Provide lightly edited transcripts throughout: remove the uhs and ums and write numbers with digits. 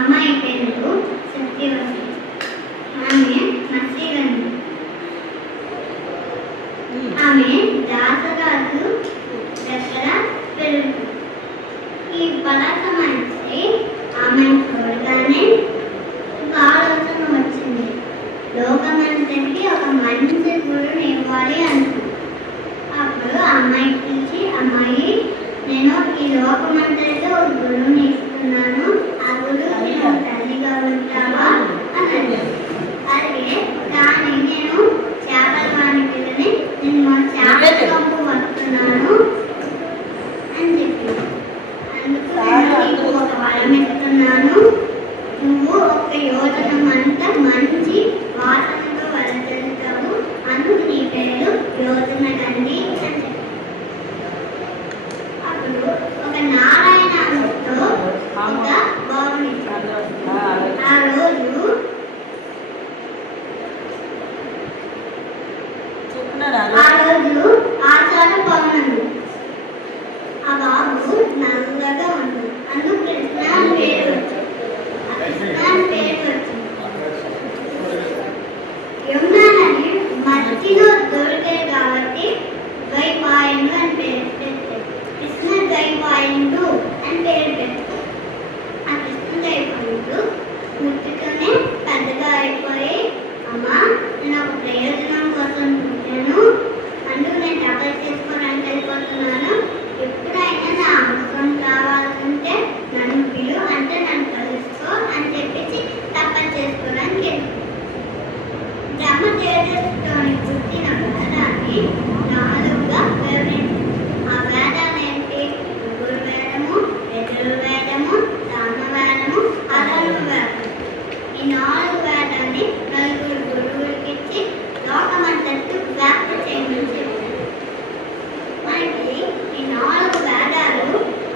అమ్మాయి పేరు సత్యవతి. ఆమె మత్స్యగంధి. ఆమె దాసరాజు దగ్గర పెరుగుతుంది. ఈ పలాస మనిషి ఆమెను చూడగానే ఒక ఆలోచన వచ్చింది. లోకమంతటికి ఒక మంచి గురువుని ఇవ్వాలి అనుకుంది. అప్పుడు అమ్మాయి పిలిచి, అమ్మాయి, నేను ఈ లోకమంతటికి ఒక గురువుని ఇస్తున్నాను, ఆ గురువు నేను తల్లిగా ఉంటావా అని అడిగాను. అలాగే కానీ నేను చేపల వానికి నేను చేపల కంపు వస్తున్నాను అని చెప్పింది. అందుకు నేను నీకు ఒక వరం ఇస్తున్నాను, నువ్వు ఒక యోజనం అంతా మంచి వాసనతో వరదలుతావు, అందుకు నీ పేరు యోజన గండి అని చెప్పి. అప్పుడు ఒక నారాయణతో ఒక బాగుని ఆ రోజు ఆషాఢ పౌర్ణమి. ఆ బాబు నల్లగా ఉంది, అందుకు కృష్ణ అని పేరు వచ్చింది. యమునా నది మధ్యలో దొరికాయి కాబట్టి ద్వైపాయనుడు అని పేరు పెట్టారు. కృష్ణ ద్వైపాయనుడు అని పేరు పెట్టారు. ఆ కృష్ణ ద్వైపాయనుడు పుట్టుకనే పెద్దగా అయిపోయి, అమ్మా నేను ఒక ప్రయోజనం కోసం పుట్టాను, అందుకు నేను తపస్సు చేసుకోవడానికి వెళ్ళిపోతున్నాను, ఎప్పుడైనా నా అవసరం కావాలంటే నన్ను పిలు, అంటే నన్ను కలుసుకో అని చెప్పేసి తపస్సు చేసుకోవడానికి వెళ్ళిపోయాను. బ్రహ్మ తేజస్సుతోని పుట్టిన వేదాన్ని నాలుగుగా వివరించారు. ఆ వేదాలు ఏంటి? ఋగ్వేదము, యజుర్వేదము, సామవేదము, అధర్వ వేదము. ఈ 4 వేదాన్ని 4 గురువులకి ఇచ్చి లోకమంతట్టు వ్యాప్తి చేయమని చెప్పారు. మనకి ఈ 4 వేదాలు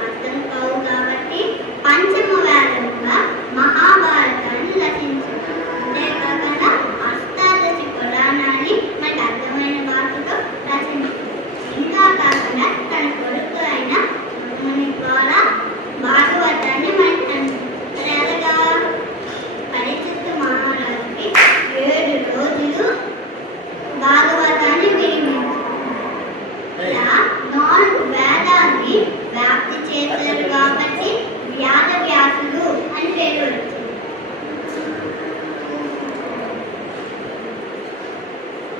అర్థం కావు కాబట్టి పంచమ వేదముగా మహాభారతాన్ని రచించారు. అంతేకాకుండా అష్టాదశి పురాణాన్ని మనకు అర్థమైన భాషతో రచించారు. ఇంకా కాకుండా తన కొడుకు అయిన ముని ద్వారా భాగవతాన్ని మనకు ఎలాగా పరిచిత మహారాజుకి 7 రోజులు భాగవతాన్ని వినిపించారు. ఇలా 4 వేదాన్ని వ్యాప్తి చేశారు కాబట్టి వ్యాద వ్యాసుడు అని పేరు వచ్చింది.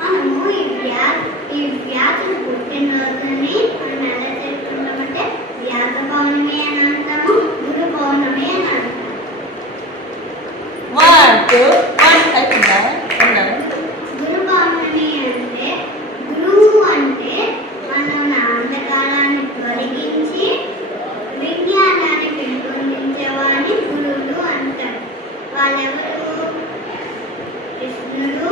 మనము ఈ వ్యాసుడు పుట్టినరోజుని మనం ఎలా చేసుకుంటామంటే వ్యాస పౌర్ణమి అని అంటాము, గురు పౌర్ణమి అని అంటాము. గురు పౌర్ణమి అంటే, గురువు అంటే మనం అంధకారాన్ని తొలగించి విజ్ఞానాన్ని పెంపొందించేవాడిని గురువులు అంటారు. వాళ్ళెవరు? కృష్ణుడు,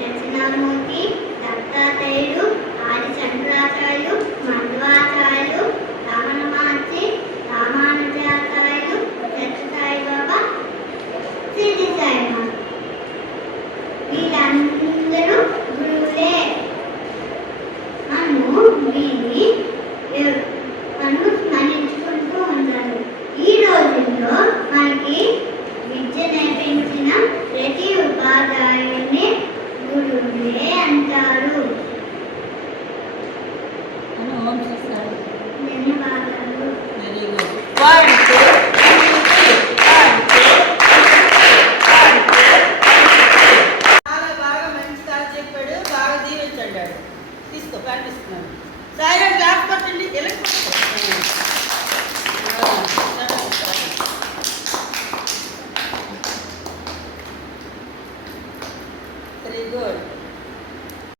దక్షిణామూర్తి, దత్తాత్రేయుడు, ఆది శంకరాచార్యులు, మధ్వాచార్యులు, రమణ మహర్షి, రామానుజాచార్యులు, సత్యసాయి బాబా, సిద్ధి సాయిబాబా. వీళ్ళందరూ గురువులే. మనము వీరిని స్మరించుకుంటూ ఉంటారు. ఈ రోజుల్లో మనకి విద్య నేర్పించిన ప్రతి ఉపాధ్యాయుని గురువులే అంటారు. ధన్యవాదాలు. తీసుకో ప్రార్థిస్తున్నాను. సాయి క్లాస్ పట్టండి. Very good.